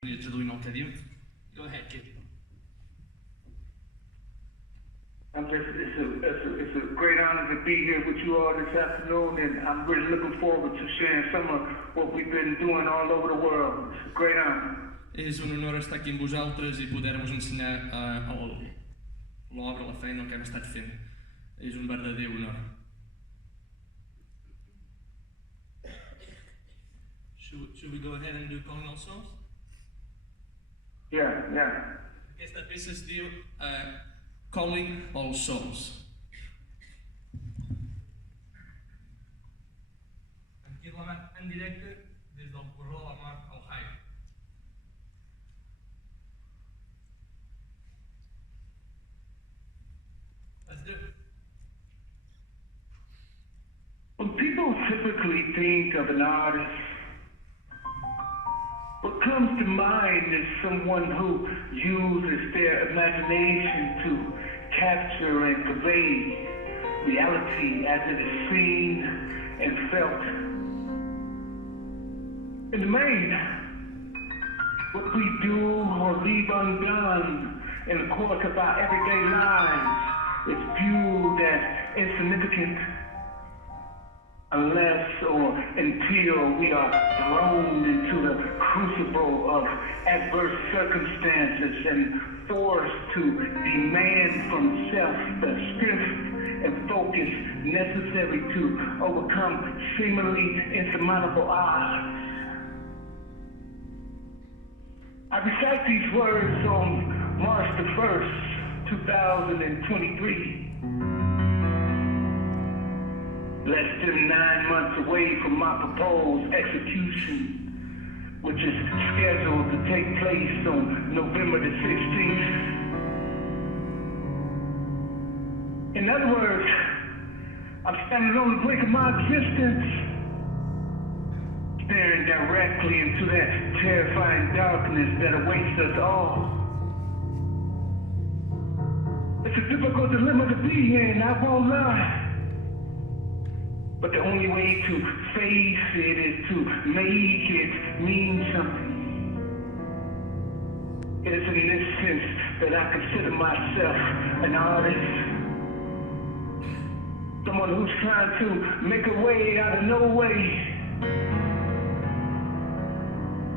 traduint el que diu. Go ahead, kid. It's a great honor to be here with you all this afternoon, and I'm really looking forward to sharing some of what we've been doing all over the world. It's a great honor. És un honor estar aquí amb vosaltres i poder-vos ensenyar l'obra, la feina que hem estat fent. És un verdader honor. Should we go ahead and do Calling All Souls? Yeah. Aquesta peça es diu Calling All Souls. Aquí Lamar en directe des del corró Lamar, Ohio. Let's do it. When people typically think of an artist, what comes to mind is someone who uses their imagination to capture and convey reality as it is seen and felt. In the main, what we do or leave undone in the course of our everyday lives is viewed as insignificant unless or until we are thrown into the crucible of adverse circumstances and forced to demand from self the strength and focus necessary to overcome seemingly insurmountable odds. I recite these words on March the 1st, 2023. Less than 9 months away from my proposed execution, which is scheduled to take place on November the 16th. In other words, I'm standing on the brink of my existence, staring directly into that terrifying darkness that awaits us all. It's a difficult dilemma to be in, I won't lie. But the only way to face it is to make it mean something. It is in this sense that I consider myself an artist. Someone who's trying to make a way out of no way.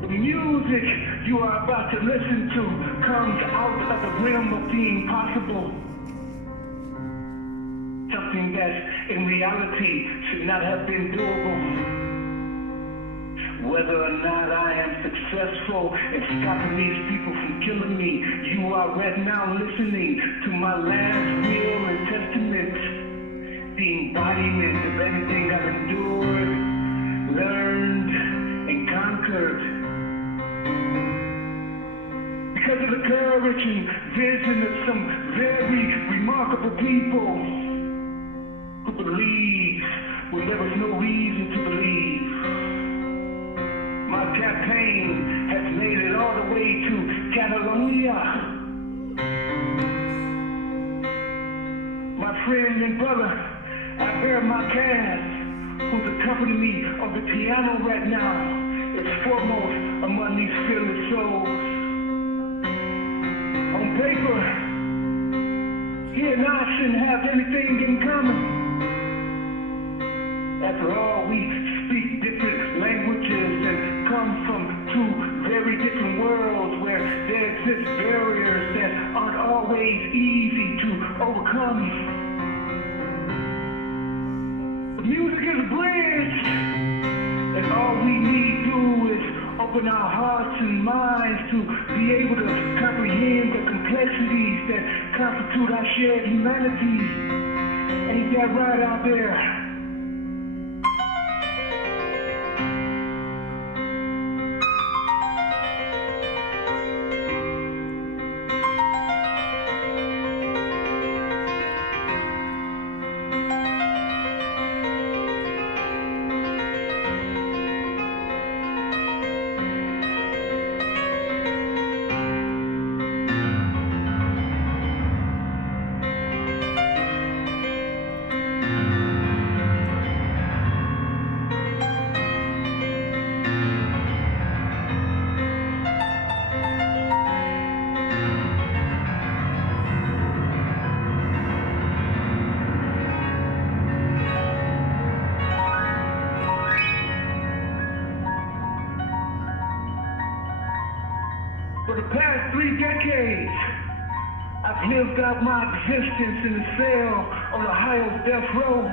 The music you are about to listen to comes out of the realm of the impossible. Something that in reality should not have been doable. Whether or not I am successful in stopping these people from killing me, you are right now listening to my last will and testament, the embodiment of everything I've endured, learned, and conquered. Because of the courage and vision of some very remarkable people who believe when there was no reason to believe. My campaign has made it all the way to Catalonia. My friend and brother, I bear Marquès, who's accompanying me on the piano right now, is foremost among these fearless souls. On paper, he and I shouldn't have anything in common. After all, we speak different languages and come from two very different worlds where there exist barriers that aren't always easy to overcome. The music is a bridge, and all we need to do is open our hearts and minds to be able to comprehend the complexities that constitute our shared humanity. Ain't that right out there? For the past 3 decades, I've lived out my existence in a cell on Ohio's death row,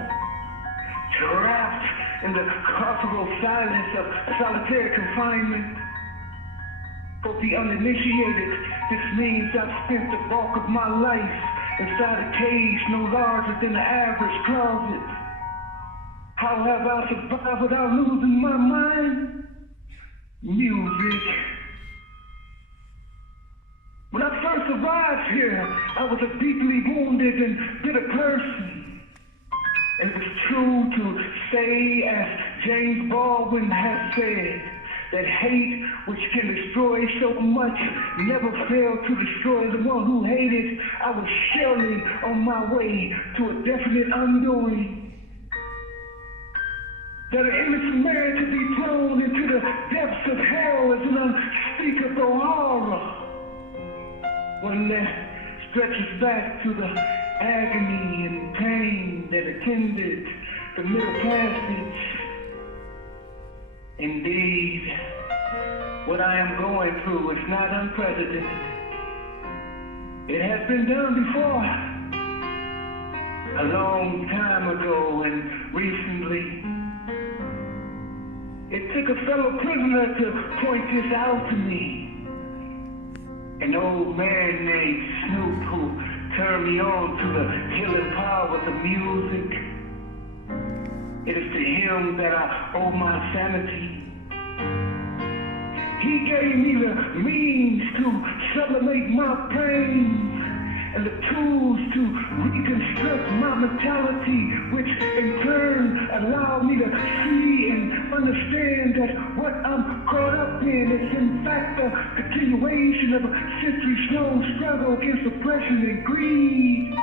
trapped in the carceral silence of solitary confinement. For the uninitiated, this means I've spent the bulk of my life inside a cage no larger than the average closet. How have I survived without losing my mind? Music. When I first arrived here, I was a deeply wounded and bitter person. And it was true to say, as James Baldwin has said, that hate, which can destroy so much, never failed to destroy the one who hated. I was surely on my way to a definite undoing. That an innocent man could be thrown into the depths of hell is an unspeakable horror. One that stretches back to the agony and pain that attended the middle passage. Indeed, what I am going through is not unprecedented. It has been done before, a long time ago and recently. It took a fellow prisoner to point this out to me. An old man named Snoop who turned me on to the healing power of the music. It is to him that I owe my sanity. He gave me the means to sublimate my pain and the tools to reconstruct my mentality, which in turn allowed me to see and understand that what I'm caught up in is in fact a continuation of a centuries-long struggle against oppression and greed.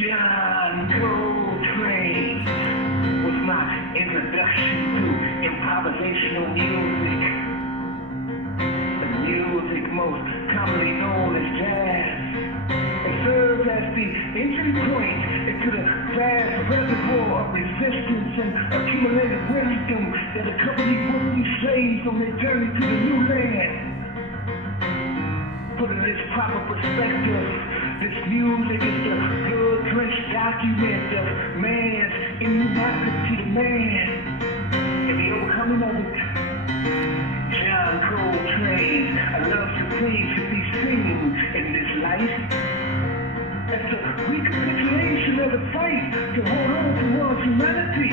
John Coltrane was my introduction to improvisational music. The music most commonly known as jazz. It serves as the entry point into the vast reservoir of resistance and accumulated wisdom that accompanied would-be slaves on their journey to the new land. Put in this proper perspective, this music is the blood-drenched document of man's inhumanity to man and the overcoming of it. John Coltrane, a love supreme should be seen in this life. It's a recapitulation of the fight to hold on to one's humanity.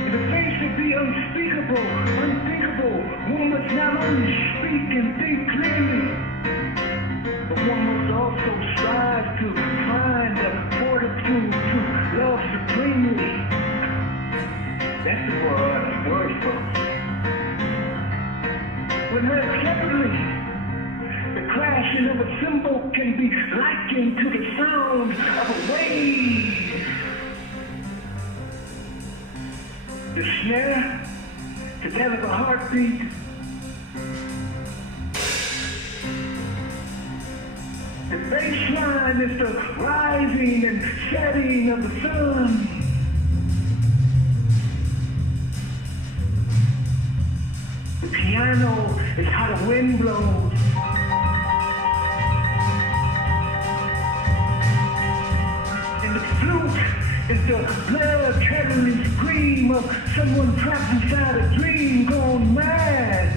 In the face of the unspeakable, unthinkable, one must not only speak and think clearly, but one must also strive to find the fortitude to love supremely. That's the word for it. When heard separately, the crashing of a cymbal can be likened to the sound of a wave. The snare, to that of a heartbeat. The bass line is the rising and setting of the sun. The piano is how the wind blows. And the flute is the blood-curdling scream of someone trapped inside a dream gone mad.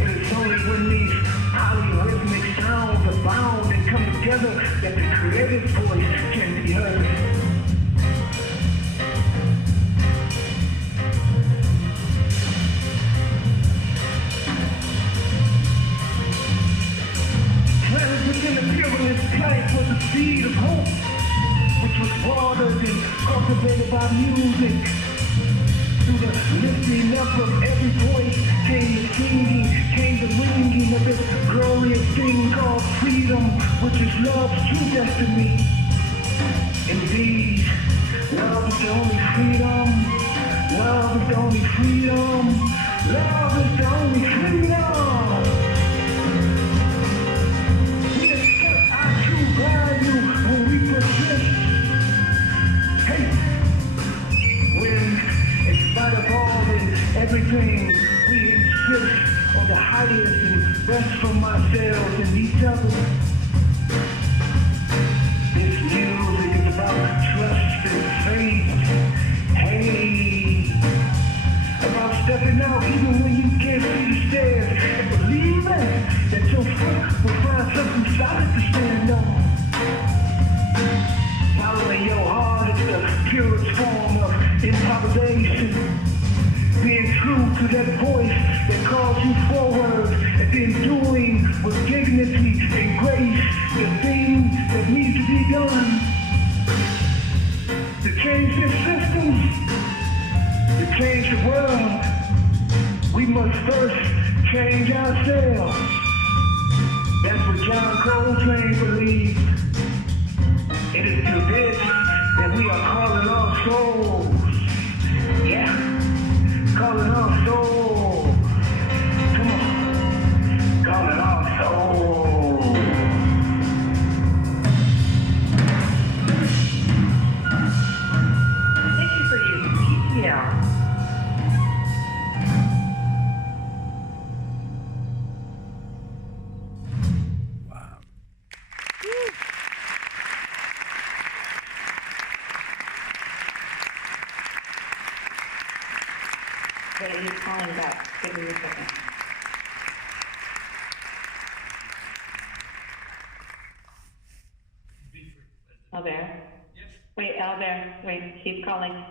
It is only when these polyrhythmic sounds abound and come together that the creative voice can be heard. Within the purest life was a seed of hope, which was watered and cultivated by music. Through the lifting up of every voice came the singing, came the ringing of this glorious thing called freedom, which is love's true destiny. Indeed, love is the only freedom. Love is the only freedom. Love is the only freedom. Value when we persist desires and rest from myself and each other. This music is about trust and faith. Hey, about stepping out even when you can't see the stairs and believing that your foot will find something solid to stand on. Following your heart is the purest form of improvisation. Being true to that voice that calls you forward and then doing with dignity and grace the things that need to be done. To change this system, to change the world, we must first change ourselves. That's what John Coltrane believed. It is to this that we are calling our souls. Yeah. Calling our soul. Come on. Calling our soul. Thank you for using PTL. Wow. Okay, he's calling back. Give me a second. Albert? Yes. Wait, Albert, wait, he's calling.